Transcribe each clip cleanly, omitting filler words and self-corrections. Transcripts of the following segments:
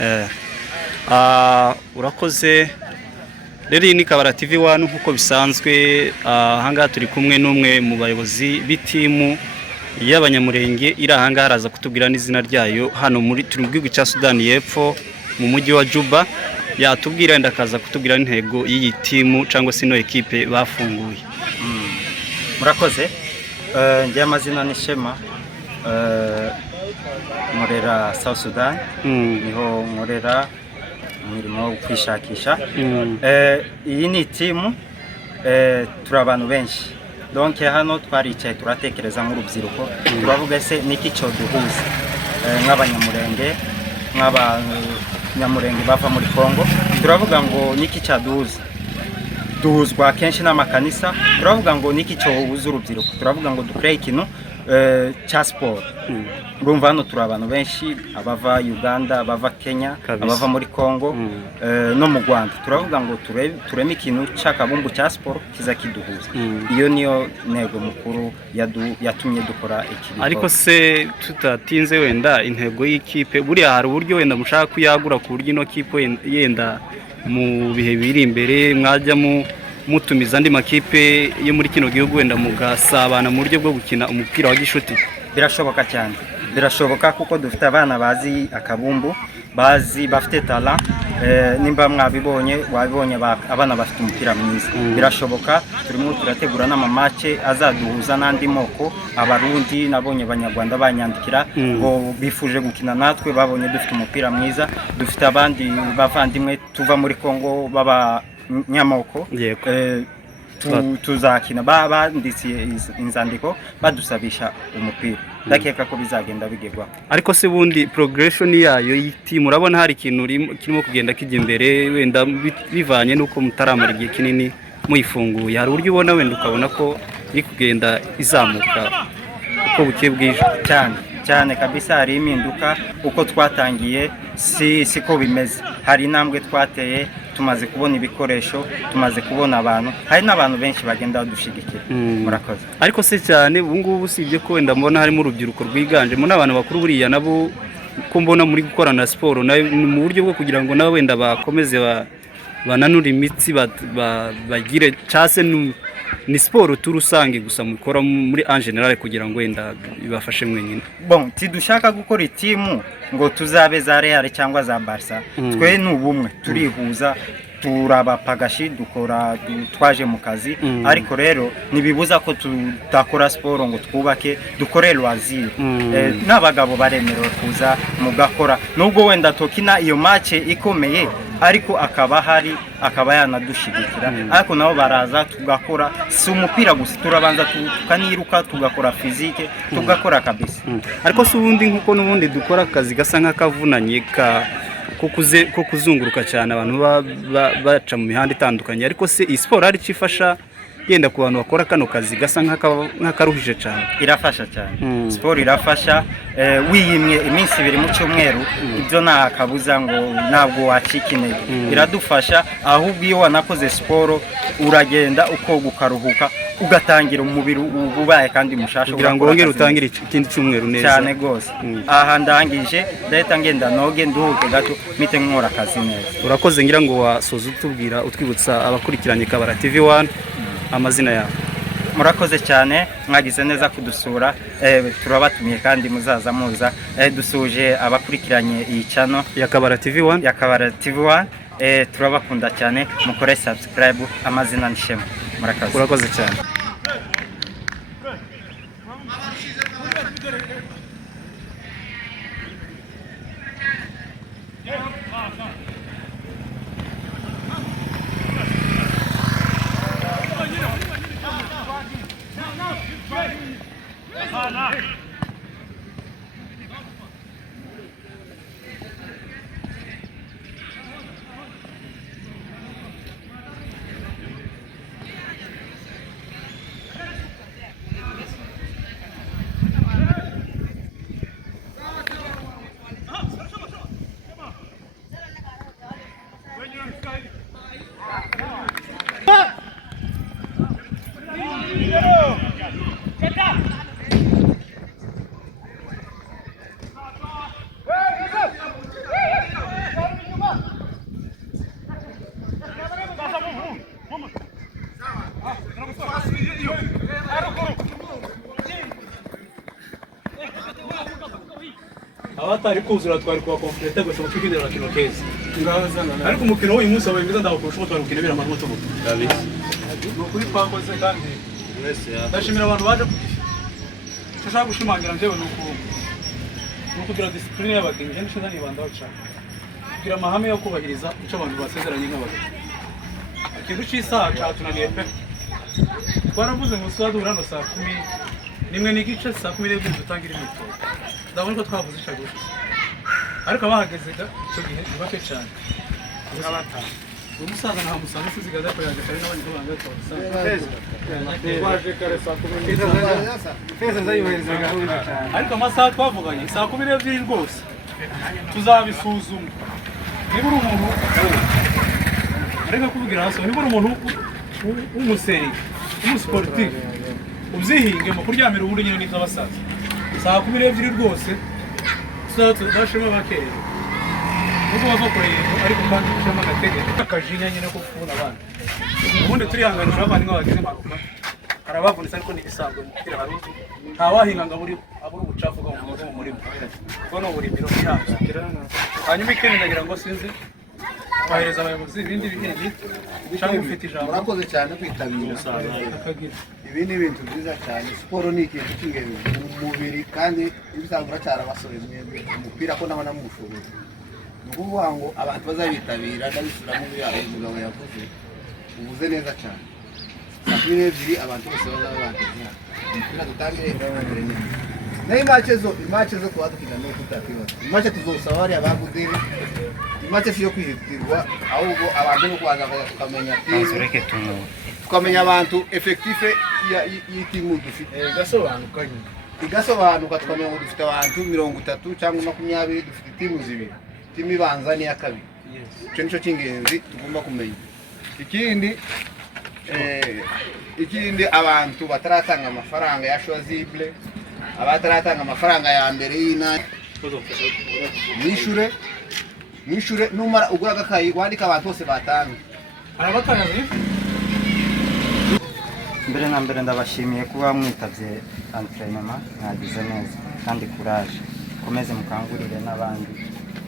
Eh, urakoze. Rero iyi ni Kabara TV 1 nk'uko bisanzwe. Ahangaha turi kumwe n'umwe mu bayobozi b'itimu y'abanyamurenge iri ahangaha, araza kutubwira n'izina ryayo. Hano turi mu gihugu cya Sudani y'Epfo mu mujyi wa Juba. Yatubwira wenda akaza kutubwira intego y'iyi timu cyangwa se ino ekipe bafunguye. Murakoze. Njye amazina ni Shema, nkorera South Sudan, niho nkorera umurimo wo kwishakisha. Iyi ni timu, turi abantu benshi, donc hano twaricaye turatekereza nk'urubyiruko, turavuga se niki cyo duhuza nk'abanyamurenge, nk'abanyamurenge bava muri Kongo. Turavuga ngo niki cyaduhuza, duhuzwa kenshi n'amakanisa. Turavuga ngo niki cyo huza urubyiruko, turavuga ngo dukore ikintu cya sport. Urumva hano turi abantu benshi, abava Uganda, abava Kenya, abava muri Kongo, no mu Rwanda. Turavuga ngo tureme ikintu cy'akabumbu cya sport kiza kiduhuza. Iyo niyo ntego mukuru yatumye dukora iki. Ariko se tutatinze, wenda intego y'ikipe buriya hari uburyo wenda mushaka kuyagura ku buryo ino kipe yenda mu bihe biri imbere mwajya mutumiza andi makipe yo muri kino gihugu, wenda mugasabana mu buryo bwo gukina umupira wa gishuti? Birashoboka cyane, birashoboka kuko dufite abana bazi akabumbu, bafite talent. Nimba wabibonye abana bafite umupira mwiza. Birashoboka, turimo turategura n'amamace azaduhuza n'andi moko. Abarundi nabonye abanyarwanda banyandikira ngo bifuje gukina natwe, babonye dufite umupira mwiza. Dufite abandi bavandimwe tuva muri Kongo baba nyamoko, tuzakina, banditse inzandiko badusabisha umupira. Ndakeka ko bizagenda bigerwaho. Ariko se bundi progression yayo y'itimu urabona hari ikintu kirimo kugenda kijya imbere, wenda bivanye nuko mutaramara igihe kinini muyifunguye? Hari uburyo ubona wenda ukabona ko iri kugenda izamuka uko buke bwije? Cyane kabisa, hari impinduka. Uko twatangiye siko bimeze. Hari intambwe twateye, tumaze kubona ibikoresho, tumaze kubona abantu, hari n'abantu benshi bagenda badushigikira. Murakoze. Ariko se cyane ubu ngubu usibye ko wenda mbona harimo urubyiruko rwiganjemo n'abantu bakuru, buriya nabo ko mbona muri gukorana siporo mu buryo bwo kugira ngo nabo wenda bakomeze bananura imitsi, bagire cyase ni siporo turusange gusa mukora muri en general kugira ngo wenda bibafashe mwenyine? Bon, tidushaka gukora itimu ngo tuzabe za Real cyangwa za Barca. Twe n'ubumwe, turihuza, turabapagashi, dukora twaje mu kazi. Ariko rero nibibuza ko tutakora siporo ngo twubake, dukore loisir. N'abagabo baremerewe kuza mugakora, nubwo wenda tokina iyo match ikomeye, ariko akaba yanadushigikira. Ariko nabo baraza tugakora, si umupira gusa, turabanza tukaniruka, tugakora physique, tugakora kabisa. Ariko se ubundi nkuko n'ubundi dukora akazi gasa nk'akavunanye ko kuzunguruka cyane, abantu baca mu mihanda itandukanye. Ariko se sport ari cifasha yenda ku bantu bakora kano kazi gasa nk'akaruhije cyane? Irafasha cyane. Sport irafasha. Wiyimye iminsi 2 mu cyumweru, ibyo nta kabuza ngo ntabwo wacika intege. Iradufasha, ahubwo iyo wanakoze sport uragenda ukoga ukaruhuka, ugatangira umubiri ubaye kandi mushasha, kugira ngo wongere utangire ikindi cyumweru neza cyane gose. Aha ndangije ndahita ngenda noge nduhuke gato mite nkora akazi neza. Urakoze. Ngira ngo wasoza utubwira, utwibutsa abakurikiranye Kabara TV 1 amazina yawe. Murakoze cyane, mwagize neza kudusura. Turabatumiye kandi muzaza muza. Dusuje abakurikiranye iyi channel ya Kabara TV 1, ya Kabara TV 1. Turabakunda cyane, mukore subscribe. Amazina ni Shema. Murakoze. Urakoze cyane. abatari kuzura twari kuba complete gusa tukigera kino keza ariko umukino w'uyu munsi wabaye mwiza ndakurusha uko twari gukinira amamoto mu David nukuri twakoze kandi ndashimira abantu baje tushaka gushimangira njyewe nukugira discipline y'abakinnyi njye nshinga nibandaho cyane kugira amahame yo kubahiriza icyo abantu basezeranye nk'abagabo ikintu cy'isaha catunaniye pe twaravuze ngo tuzahura no saa 10 n'igice saa 10 dutangira imyitozo ndabona ko twavuze icyo gusa ariko abahageze icyo gihe bake cyane n'abatanu umusaza nta musaza sizigaza ko yaje kare n'abandi ko banga twaje kare saa 10 feza zayihereza gahunda cyane ariko amasaha twavuganye saa 12 rwose tuzabisuzuma niba uri umuntu ariko kuvugira hasi niba uri umuntu w'umuseri w'umusportif ubyihinge mu kuryamira ubundi nyine n'iz'abasaza saa 12 rwose tuzashema bakeya nuko bava kureba ariko kandi dushema agatege akajinya nyine ko kubona abana ubundi turihanganisha abana nk'abagize impanuka arabavunitse ariko n'ibisanzwe mu kira hari nta wahinga ngo aburi ubucafu bwo mu murimo ubwo no buri biro bihanze hanyuma ikindi ndagira ngo sinzi bahereza abayobozi ibindi bihindi cyangwa ufite ijambo murakoze cyane kwitabira ibi ni ibintu byiza cyane siporo ni ikintu cy'ingenzi mu mubiri kandi ibisanzwe cyarabasore mwebwe umupira ko naho namushoboye ni ukuvuga ngo abantu bazabitabira ndabisubiramo umugabo yavuze uvuze neza cyane saa 12 abantu bose bazaba bagize umupira dutangire mbere neza nayo imace zo kuba dukina no kutakibaza imace tuzosaba bari abagudiri imace yo kwihitirwa ahubwo abantu no kwaza tukamenya tukamenya abantu effective y'itimu dufite igasobanuka tukamenya ngo dufite abantu 30 cyangwa 20 dufite timu zibiri timu ibanza ni ya kabiri cyo nico cy'ingenzi tugomba kumenya ikindi abantu bataratanga amafaranga ya Choisible abataratanga amafaranga ya mbere y'ina nishure numara ugura gakayi wandika abantu bose batanga arabatanga mbere na mbere ndabashimiye kuba mwitavye entraînement mwagize neza kandi courage komeze mukangurire n'abandi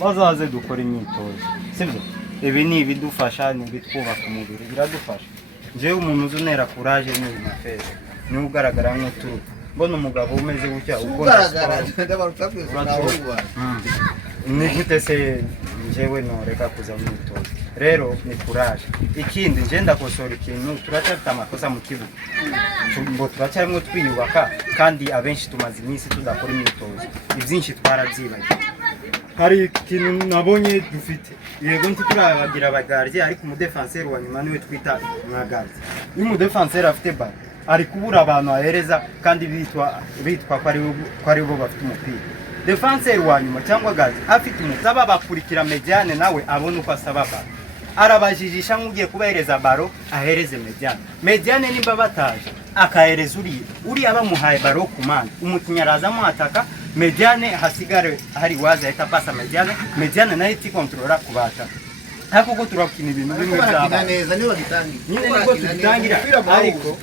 bazaze dukora imyitozo sibyo ibi ni ibidufasha ni bitwubaka umubiri biradufasha jewe umuntu uzunera courage muri mafeze ni ugaragara nk'uturu mbona umugabo umeze gutya ugaragara ndabarutsa kwese nawo ni gute se jewe noreka kuza mu myitozo rero ni courage ikindi nje ndakosora ikintu turacyafite amakosa mu kibuga ngo turacyarimo twiyubaka kandi abenshi tumaze iminsi tudakora imyitozo ibyinshi twarabyibagiye hari ikintu nabonye dufite yego ntiturabagira abagardien ariko umudefenseur wa nyuma niwe twita mwagardien ni umudefenseur afite ball ari kubura abantu ahereza kandi bitwa ko ari bo bafite umupira defenseur wa nyuma cyangwa gardien afite umutaba bakurikira mediane nawe abone uko asaba ball arabajijisha nk'ugiye kubahereza baro ahereze mediane nimba bataje akahereza uri abamuhaye baro kumanda umukinnyi arazamo ataka mediane hasigare hari waza ahita pasa mediane nayo itikontorora kubata ariko ko turakina ibintu bimwe byaba neza niba gitangira nyine nibwo tugitangira ariko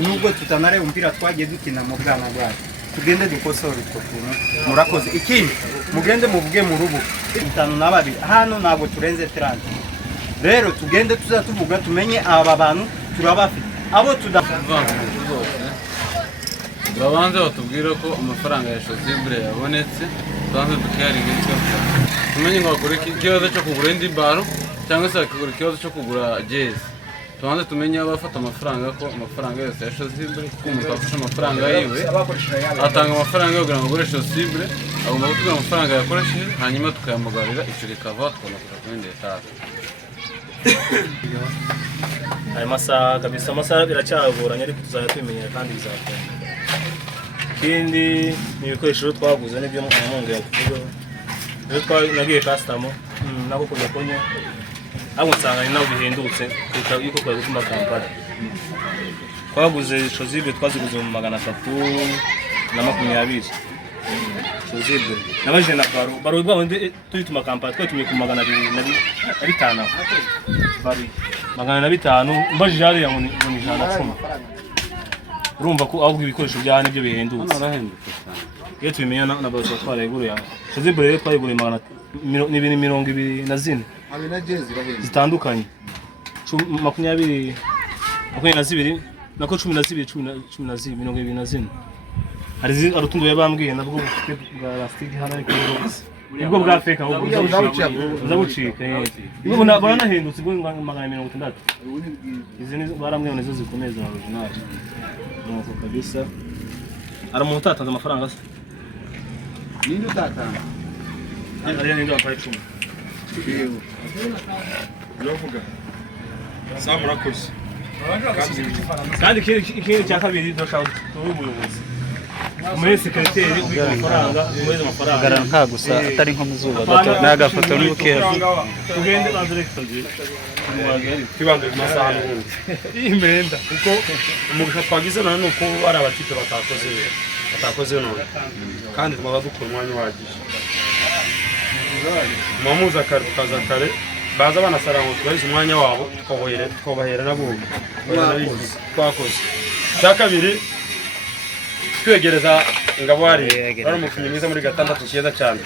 nubwo tutanare umupira twagiye dukina mu bwana bwacu tugende dukosora utwo tuntu murakoze ikindi mugende muvuge mu rubuga 52 hano ntabwo turenze 30 rero tugende tuzatuvuga tumenye aba bantu turabafite abo babanze batubwira ko amafaranga ya Choisible yabonetse tubanze tukiharinga ikibazo tumenye ngo bakore ikibazo cyo kugura indi baro cyangwa se bakigura ikibazo cyo kugura jazz tubanze tumenye abafata amafaranga ko amafaranga yose ya Choisible kuko umuntu afashe amafaranga yiwe atanga amafaranga yo kugira ngo agure Choisible agomba kutubwira amafaranga yakoresheje hanyuma tukayamugarira icyo rikava tukabona kuja ku bindi etaje aya masaha kabisa amasaha biracyagoranye ariko tuzajya tubimenyera kandi bizakora ikindi ni ibikoresho twaguze n'ibyo mungeye kuvuga rero nagiye customer nako kujya konyo abo nsanga ni naho bihendutse kuko yuko kwa gutuma kampani twaguze Choisible twaziguze mu 320 Choisible nabaje na baro babo tuyituma kampani twatumye ku 250 bari 250 mbaje jari ya mu 110 urumva ko ahubwo ibikoresho bya nibyo bihendutse hano harahendutse cyane. iyo tubimenya na bazo twarayiguriye Chazibure rero twayiguriye 224 habe na jezi irahenda zitandukanye 22 nako 12 hari urutundo yabambwiye nabwo bufite bwa elastic hano ariko nibwo bwa fake ahubwo ndabucika nibwo baranahindutse bwo 160 izi ni barambwiye nizo zikomeza original nuko kabisa ari umuntu utatanze amafaranga se ninde utatanga ariya ninde wapaye 10 uravuga Sam murakoze kandi ikindi cya kabiri doshaka umuyobozi muri sekreteri w'amafaranga umweze amafaranga garanka gusa atari nko muzuba gato nagafoto n'ubukera tugende bandirektoje kwibanze ku masaha n'ubundi imenda kuko umugisha twagize none nuko ari abatipe batakoze none kandi twaba dukora umwanya uhagije mamuza kare tukaza kare baza banasara ngo twahize umwanya wabo twabahera nabo twakoze cya kabiri twegereza ingabo hari bari umukinnyi mwiza muri gatandatu kiza cyane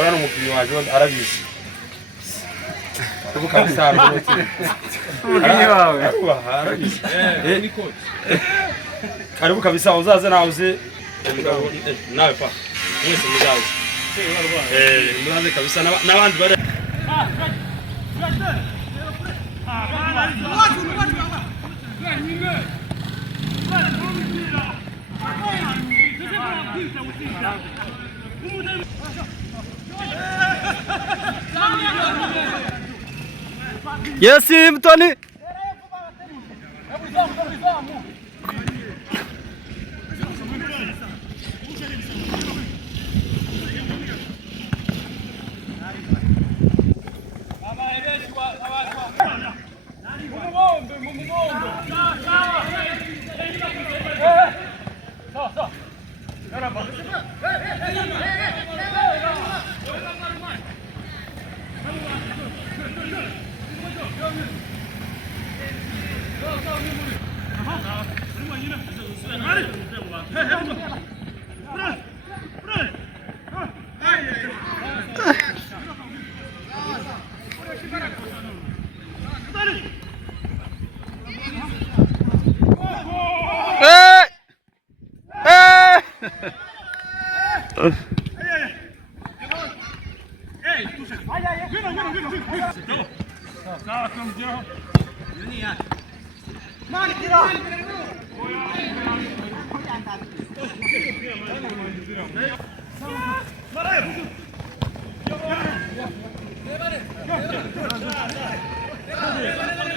bari umukinnyi waje arabizi kuko kabisa umukinnyi wawe arabizi karibu kabisa uzaze nawe uze nawe pa mwese muzaze muzaze kabisa n'abandi bari Yes, Tony.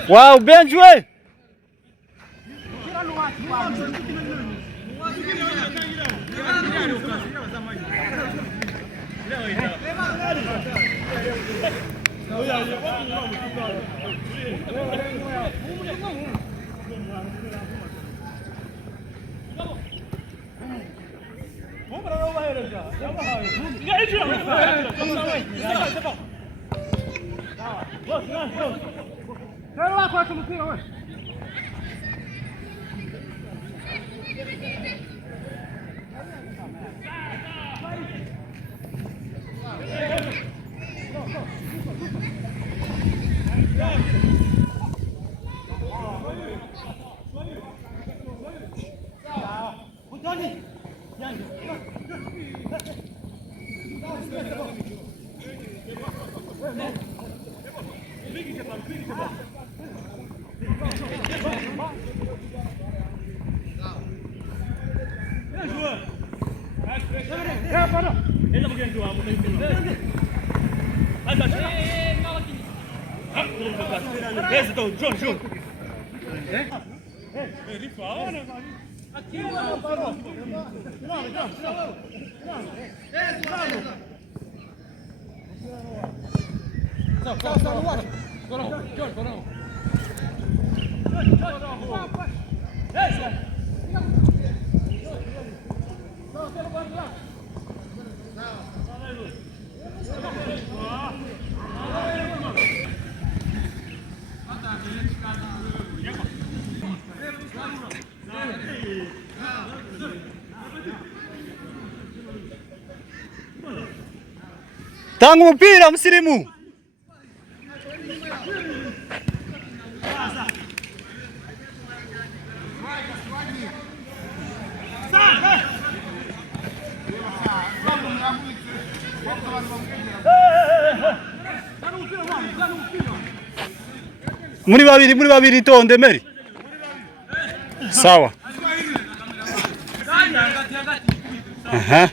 Wow, bien joué! Tanga umupira Musirimu. Muri babiri tonde Meri. Sawa. Aha.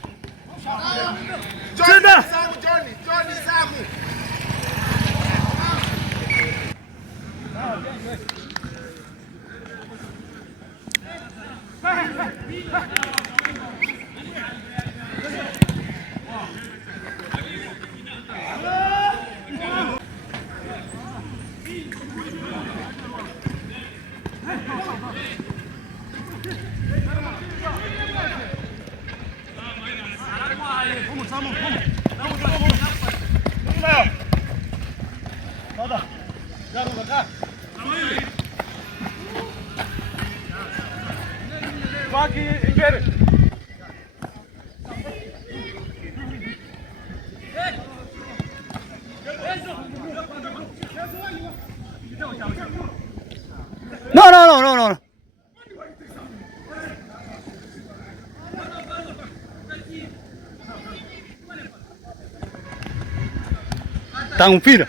Johnny. No. Tanga mpira.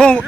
Fungo.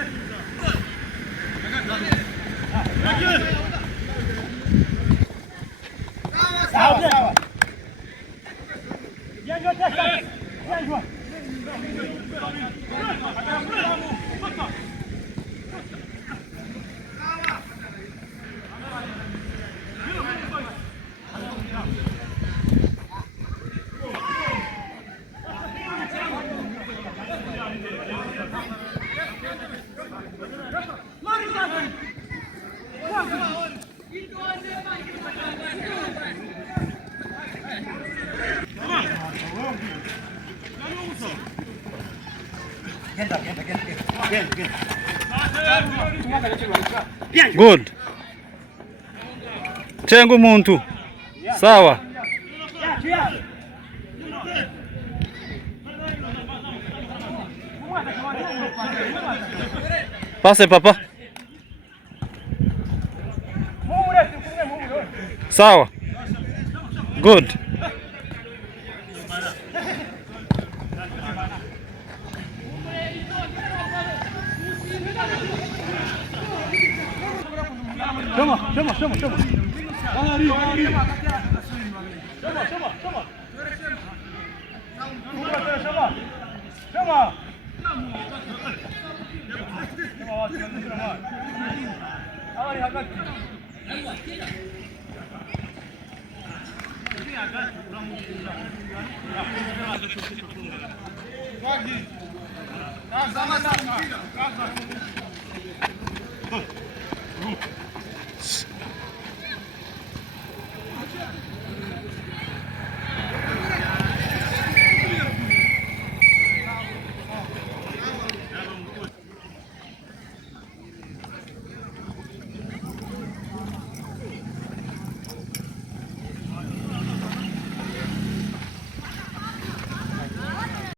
Good. Chengu muntu. Sawa. Pase papa. Sawa. Good. Chama.